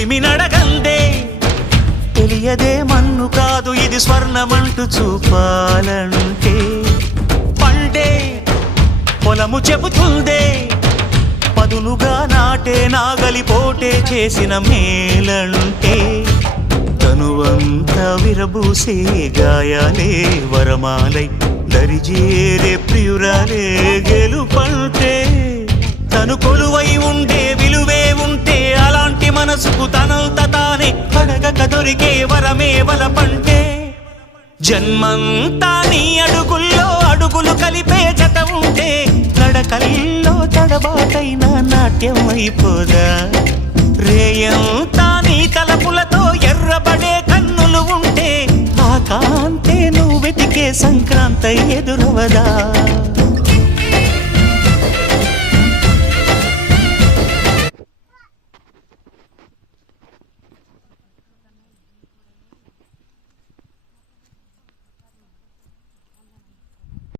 కొలిమి నడగందే తెలియదే మన్ను కాదు ఇది స్వర్ణమంటూ చూపాలంటే పండే పొలము చెబుతుందే పదునుగా నాటే నాగలి పోటే చేసిన మేలంటే తనువంతా విరబూసే గాయాలే వరమాలై దరిజేరే ప్రియురాలే గెలుపంటే తను కొలువై ఉండే విలువే ఉంటే అలాంటి మనసుకు తనంత తానే అడగక దొరికే వరమే వలపంటే జన్మంతా నీ అడుగుల్లో అడుగులు కలిపే జత ఉంటే నడకల్లో తడబాటైన నాట్యం అయిపోదా రేయంతా నీ తలపులతో ఎర్రబడే కన్నులు ఉంటే ఆ కాంతే నువ్వు వెతికే సంక్రాంతి ఎదురవదా